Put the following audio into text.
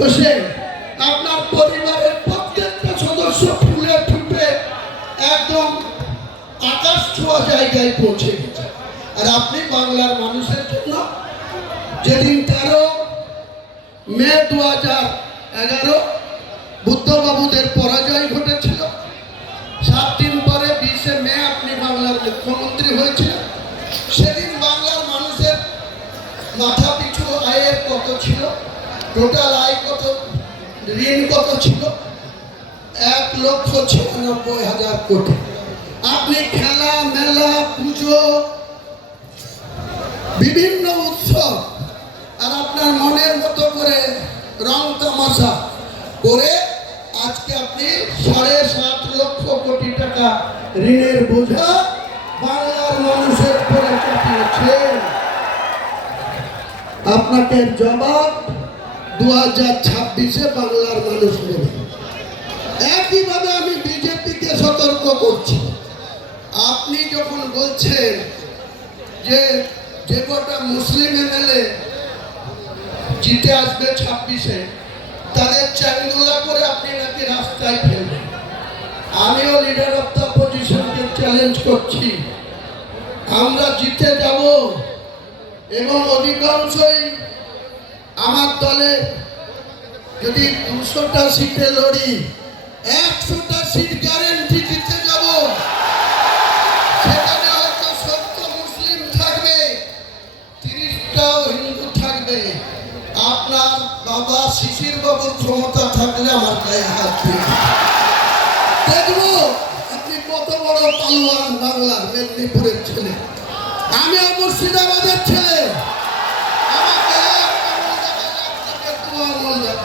বসে আপনার পরিবারের প্রত্যেকটা সদস্য ফুলে ফুটে একদম আকাশ ছোঁয়া জায়গায় পৌঁছে গেছে। আর আপনি বাংলার মানুষের জন্য যেদিন 13 মে 2011 বুদ্ধবাবুদের পরাজয় ঘটেছিল, 7 দিন পরে 20 মে আপনি বাংলার মুখ্যমন্ত্রী হয়েছিলেন। সেদিন বাংলার মানুষের মাথা পিছু আয়ের কত ছিল, টোটাল আয় কত, ঋণ কত ছিল? 1,96,000 কোটি। আপনি খেলা মেলা পুজো বিভিন্ন উৎসব আর আপনার মনের মতো করে রং তামাশা করে আজকে আপনি 7.5 লক্ষ কোটি টাকা ঋণের বোঝা বাংলার মানুষের উপরে চাপিয়েছেন। আপনাকে জবাব 2026-এ বাংলার মানুষ নেবে। একইভাবে আমি বিজেপিকে সতর্ক করছি, আপনি যখন বলছেন যে কটা মুসলিম এমএলএ জিতে আসবে 26-এ, তাদের চ্যাংদোলা করে আপনি নাকি রাস্তায় ফেলবেন। আমিও লিডার অফ দ্য অপোজিশনকে চ্যালেঞ্জ করছি, আমরা জিতে যাব এবং অধিকাংশই আমার দলে যদি 200টা সিটে লড়ি, 100টা সিট গ্যারেন্টি জিতে যাব। সেখানে হয়তো 70 মুসলিম থাকবে, 30টাও হিন্দু থাকবে। আপনার বাবা শিশির বাবুর ক্ষমতা থাকলে আমার গায়ে হাত দিয়ে দেখবো আপনি কত বড় পালোয়ান। বাংলার মেদিনীপুরের ছেলে, আমি মুর্শিদাবাদের ছেলে, আমাকে 1 আঙুল দেখালে আপনাকে 2 আঙুল দেখাবো।